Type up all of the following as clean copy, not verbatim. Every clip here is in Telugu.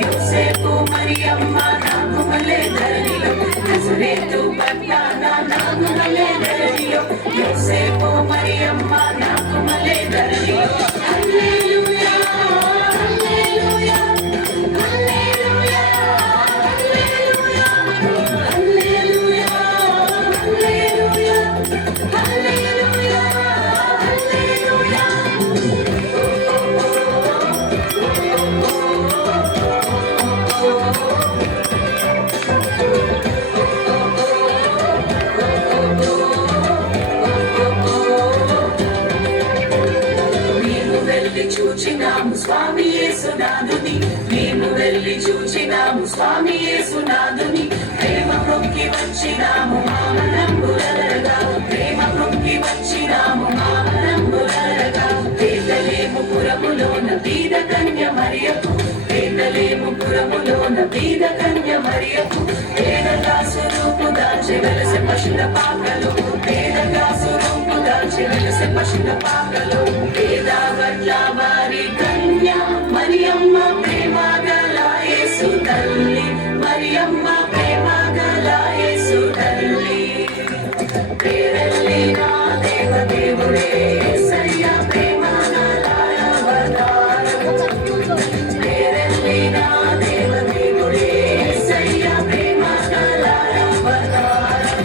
యోసేపు మరియమ్మ నాగుమలే ధరణిలో నజరేతు పట్టణ నాగుమలే ధరణిలో యోసేపు మరియమ్మ నాగుమలే ధరణిలో హల్లెలూయా హల్లెలూయా హల్లెలూయా హల్లెలూయా హల్లెలూయా హల్లెలూయా హల్లెలూయా చూచినాము స్వామి యేసునాథుని మేము వెళ్ళి చూచినాము స్వామి యేసునాథుని ప్రేమ మొక్కి వచ్చినాము మామనంబులరగా ప్రేమ మొక్కి వచ్చినాము మామనంబులరగా పేదలేము పురములోన బీద కన్య మరియకు పేదలేము పురములోన బీద కన్య మరియకు పేదగా స్వరూపు దాచి వెలసె పశుల పాకలు పేదగా స్వరూపు దాచి వెలసె పశుల పాకలు పేద వడ్ల వారి కన్య మరియమ్మ ప్రేమ గల యేసు తల్లి మరియమ్మ ప్రేమ గల యేసు తల్లి పేరెల్లిన దేవదేవుడే యేసయ్య ప్రేమ గల అవతారం పేరెల్లిన దేవదేవుడే యేసయ్య ప్రేమ గల అవతారం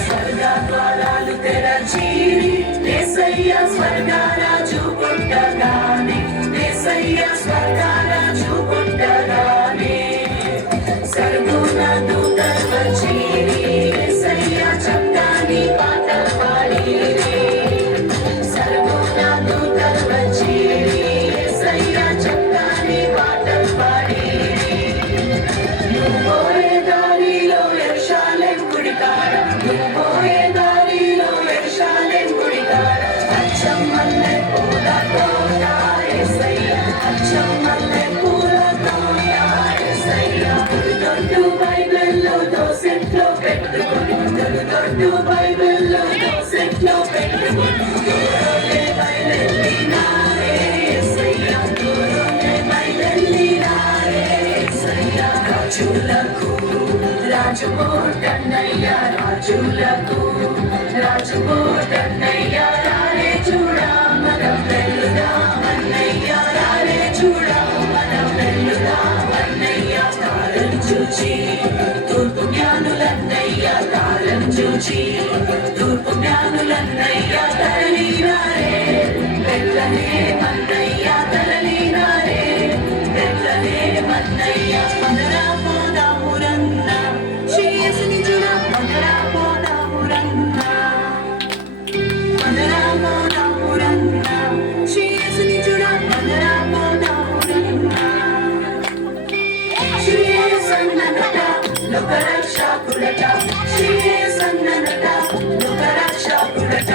స్వర్గ ద్వారాలు తెరచిరి యేసయ్య స్వర్గరాజు పుట్టగానే యేసయ్య స్వర్గరాజు పుట్టగానే సర్గుణ దూతలు వచ్చిరి యేసయ్య చక్కని పాటలు పాడిరి సర్గుణ దూతలు వచ్చిరి యేసయ్య చక్కని పాటలు పాడిరి నువ్వు పోయే దారిలో యెరూషలేం గుడికాడ నువ్వు పోయే దారిలో యెరూషలేం గుడికాడ అచ్చం మల్లె పూల తోట యేసయ్య అచ్చం మల్లె పూల తోట యేసయ్య దొడ్డు బైబిల్లో దోసెట్లో పెట్టుకొని దొడ్డు బైబిల్లో దోసెట్లో పెట్టుకొని దూరంలో బయలెల్లినారే యేసయ్య దూరంలో బయలెల్లినారే యేసయ్య రాజులకు రాజు కోటన్నయ్య రాజులకు రాజు కోటన్నయ్య రారే చూడా మనం వెళ్దామన్నయ్య రారే చూడా మనం వెళ్దామన్నయ్య తారం చూచి తూర్పు జ్ఞానులన్నయ్య తారం చూచి తూర్పు జ్ఞానులన్నయ్య తరలినారే వెళ్ళనే మన్నయ్య తరలినారే వెళ్ళనే మన్నయ్య మనరా పోదామురన్న శ్రేయస్సుని చూడ మనరా పోదామురన్న మనరా పోదామురన్న శ్రేయస్సుని చూడ మనరా పోదామురన్న శ్రేయస్సన్ననట లోకరక్షకుడట శ్రేయస్సన్ననట లోకరక్షకుడట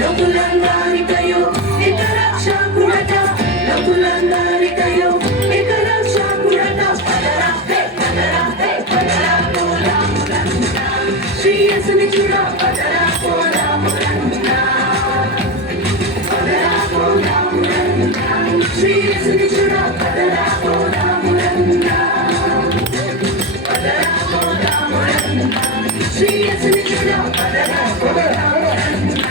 లోకులందరికయో ఏక రక్షకుడట లోకులందరికయో ఏక రక్షకుడట పదరా హే పదరా హే పదరా పోదామురన్న శ్రేయస్సుని చూడ పదరా పోదామురన్న పదరా పోదామురన్న శ్రేయస్సుని చూడ పదరా పోదామురన్న పదరా పోదామురన్న శ్రేయస్సుని చూడ పదరా పోదామురన్న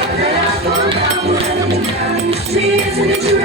పదరా పోదామురన్న శ్రేయస్సుని చూడ